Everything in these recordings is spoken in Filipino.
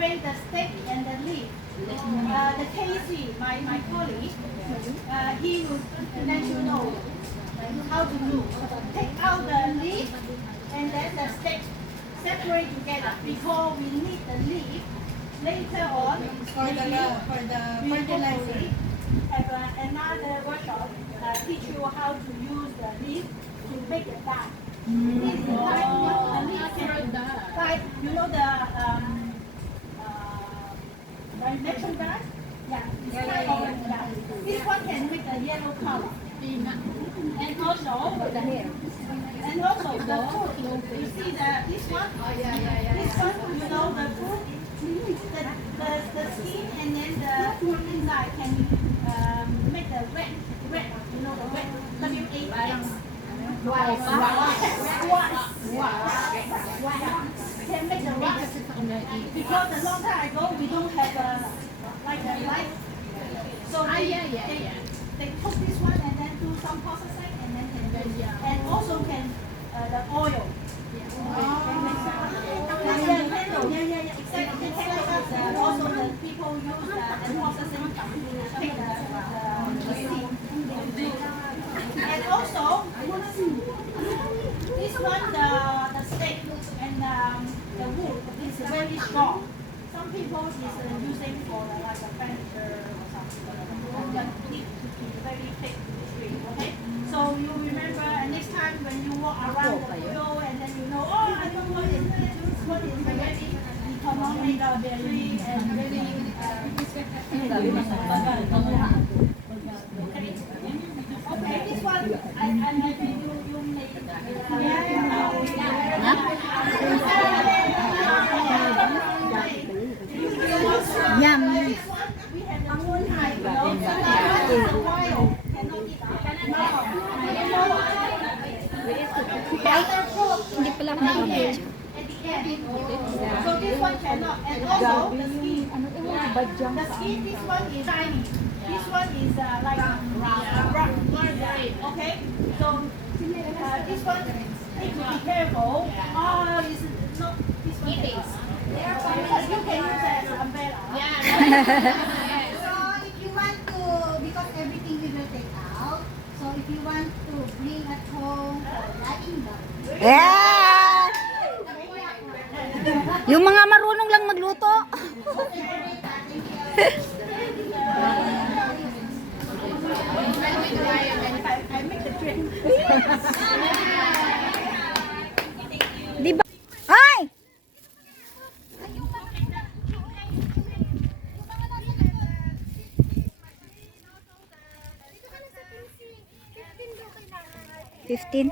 separate the stick and the leaf. The Casey, my colleague, he will let you know how to do. Take out the leaf and then the stick separate together because we need the leaf later on For the fertilizer. have another workshop teach you how to use the leaf to make a bag. This is like the leaf can, like you know the dimension bag? Yeah, it's kind of yeah. This one can make a yellow color. And also the food. You see this one? This one, you know the food, the skin and then the food inside can make the red, you know the red, W-A-X. Can make the wax. Because a long time ago we don't have like a light. So they took this one and then do some processing and then and also can the oil. Exactly. Also the people use and processing to take the seed. And also this one the steak and the wood is very strong. Some people is using for like a furniture or something. But need to be very thick tree. Okay. So you remember next time when you walk around the field and then you know, oh, I don't know what is very economic of the tree and very okay, this one I think you make Yum. we have the moon high, you know, so wild cannot eat Hindi pala ako nakabadya. so this one cannot. And also the skin. The skin, this one is shiny. This one is like rough. Okay? So this one need to be careful. Oh, it's not this one. Because you can use it as an umbrella. So if you want to, because everything we will take out, so if you want to bring at home for lighting them. Yeah! Yung mga marunong lang magluto. I make the drink. Di ba? Ay! $15?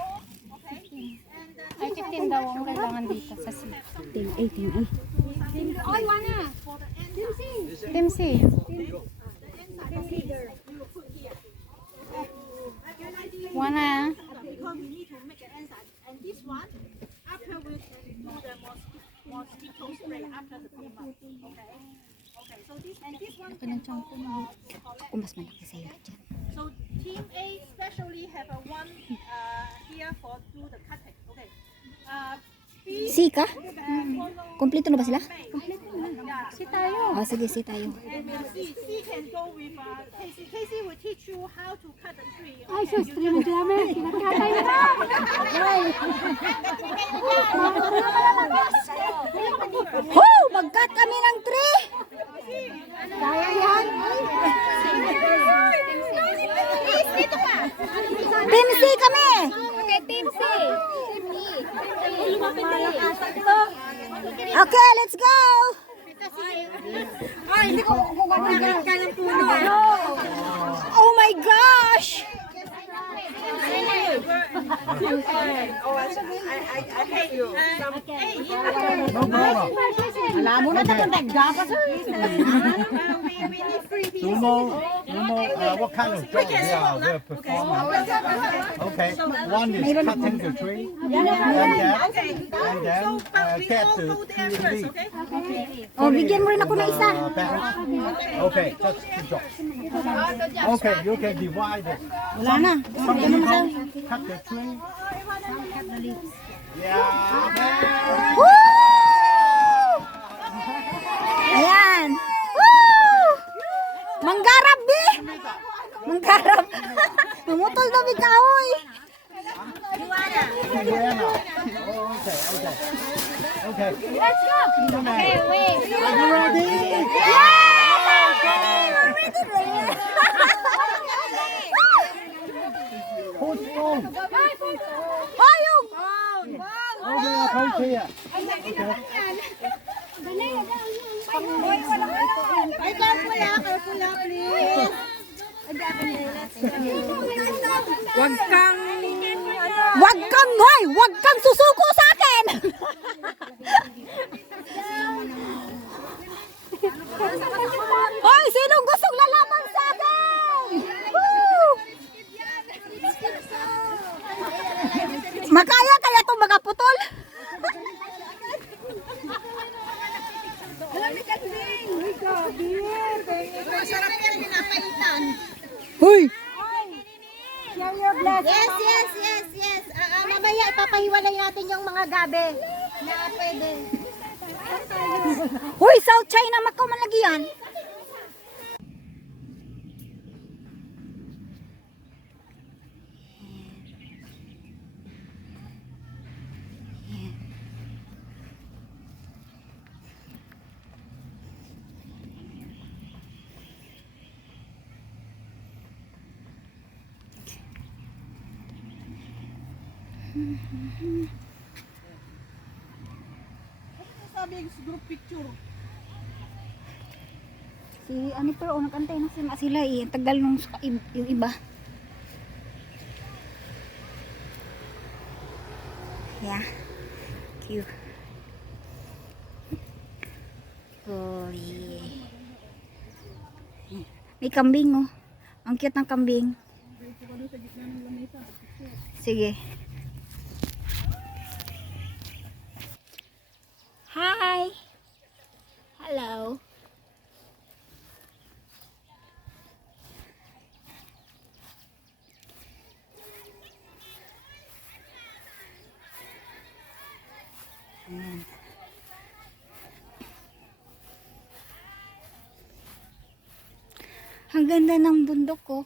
Ay, 15 daw ang kailangan dito sa C. 18, 18. Ay, wana! Team C. Wana. Because we need to make an answer. And this one, after we do the mosquito spray after the clean up. Okay? Okay, so this and this one can Ako mas malaki sa'yo dyan. so team A specially have a one here for do the cutting. Okay. B C ka? follow Kompleto na ba sila? yeah. Si tayo. Ah, sige, C tayo. And C can go with Casey. Casey will teach you how to cut the tree. Ay, sus, stream namin. Kinakatay na. Woo! Mag-cut kami ng tree! Kaya yan. Team C kami! Okay, Team C. Okay, let's go! Oh my gosh! Alam mo na tapos nagdapas. Do you know what kind of job we're performing? Okay, one is cutting the tree, and then get the tree leaf. Oh, bigyan mo rin ako ng isa. Back. Okay, that's the job. Okay, you can divide it. Wala na. Some people cut the tree. Yeah. Woo! Okay, wait. Are you ready? Push on. Ayong! Over your push here. Ay, careful ah, please. Wag kang susuko sa akin! Hoy, sinong gustong lalaban sa akin? Woo! Makaya kaya itong mga putol? Masarap yan, pinapaitan. Hoy! Yes. Mamaya ipapahiwalay natin yung mga gabi na pwede. Hoy, South China Macau man lagi yan. Si ano pero nakantay na sila eh. Ang tagal nung yung iba. Yeah. Cute. Oh yeah. May kambing oh. Ang cute ng kambing. Sige. Hi. Hello. Ang ganda ng bundok ko.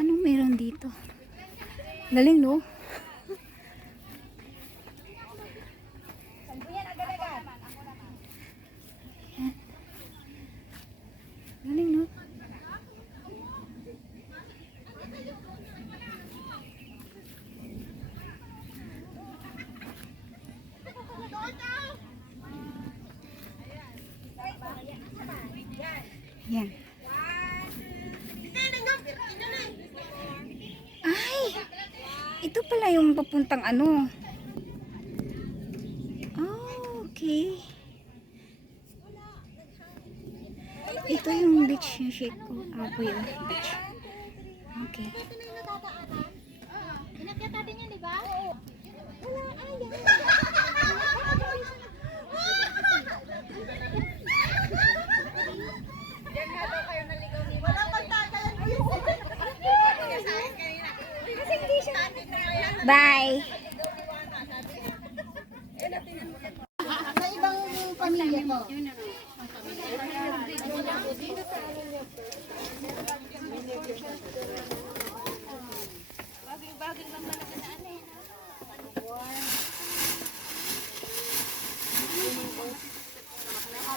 Anong meron dito? Galing no? Galing no? Yan. Ay! Ito pala yung papuntang ano. Oh, okay. Ito yung beach yung shake ko. Ako yung beach. Okay. Inakyat natin yan, di ba? Bye! Sa ibang pamilya to.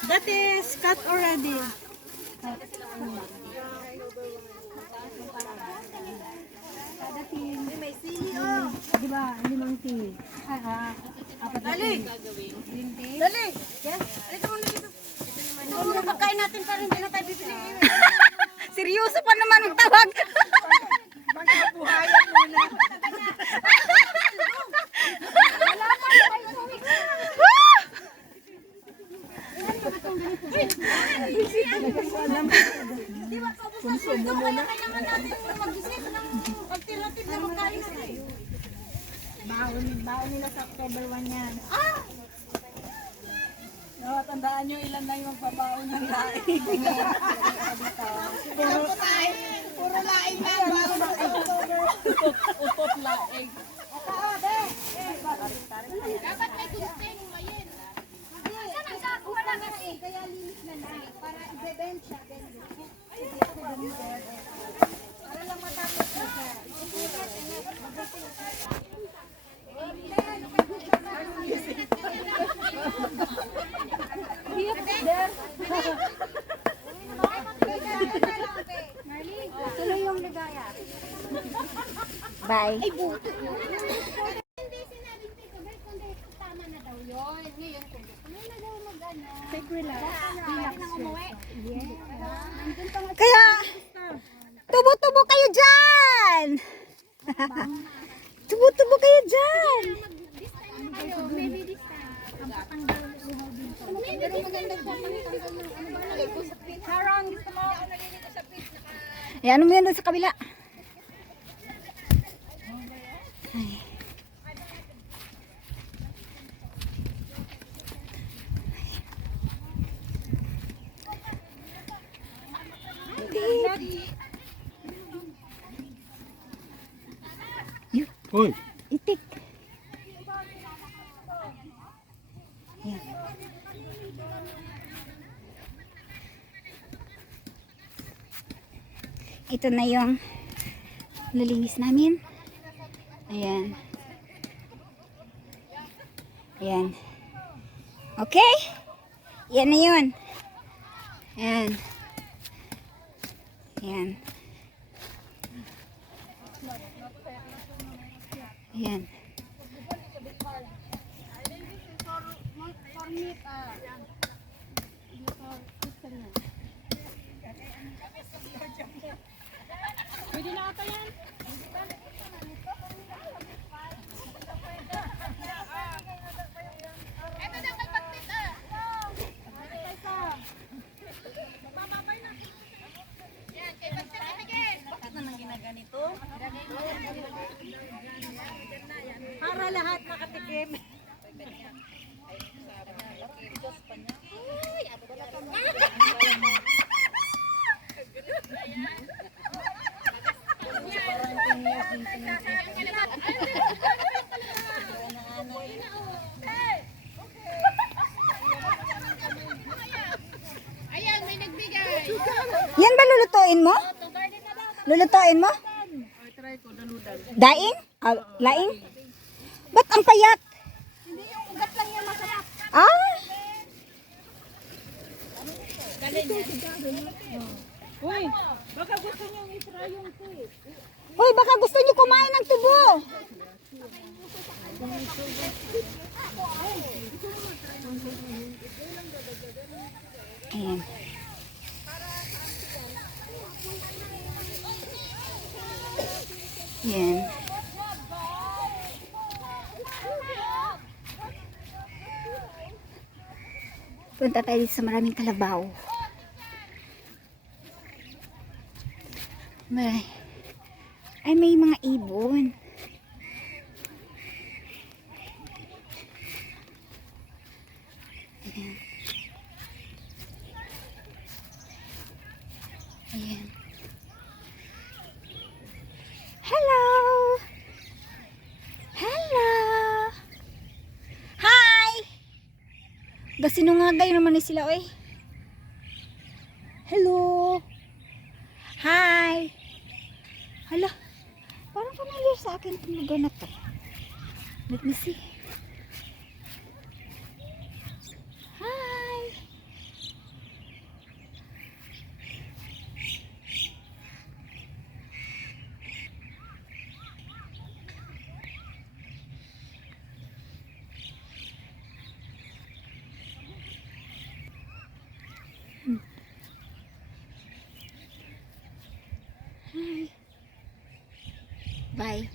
That is cut already. Di ba? Limang tea. Apat na tea. Dali! Yes! Halika muna dito. pagkain natin pero hindi na tayo bibili. Seryoso pa naman ang tawag. Magkabuhayan muna. Di ba, tapos na sundo, kaya kailangan natin mag-isip ng alternative na magkain natin. Baon nila sa October 1 yan. Ah! No, tandaan nyo ilan na yung magbabaon ng laing. Puro laing na. Utot laing. Dapat may kusting, mayin. Saan ang kakuha na kasi? Kaya limit na lang. Para i-bend siya. Para lang matapos na siya. Tuloy yung ligaya. Bye. Hindi sinabing take over, kundi tama na daw yun. Ngayon, kung gusto mo na daw mag-ano. Take relax. Relax na umuwi. Yes. Nandun pa nga. Kaya, tubo-tubo kayo dyan! Tubo-tubo kayo dyan! This time na kayo. Maybe this time. Ang patanggal uhaw dito. Pero maganda po pangtanggal ng ano ba nalito sa pit. Sharon, gusto mo? Nalilito sa pit. Ayan, ano mo yan doon sa kabila? Ay. Baby. Uy. Itik. Yan. Ito na yung lilinis namin. Ayan. Ayan. Okay? Yan na yun. Ayan. Ayan. Ayan. Pwede na ata yan. Para lahat makatikim. Yan ba lulutuin mo? Lulutuin mo? Daing? Ah, laing? Ba't ang payat? Hindi yung ugat lang yan masarap. Ah! Uy, baka gusto nyo i-try yung cake. Uy, baka gusto niyo kumain ng tubo. Ayan. Ayan. Punta tayo dito sa maraming kalabaw. Ay, may mga ibon. Ayan. Ayan. Hello! Hello! Hi! Gasinungagay naman ni sila, oy. Hello! Hi! Hala, parang familiar sa akin itong lugar na to. Let me see. Hi! Hmm. Bye.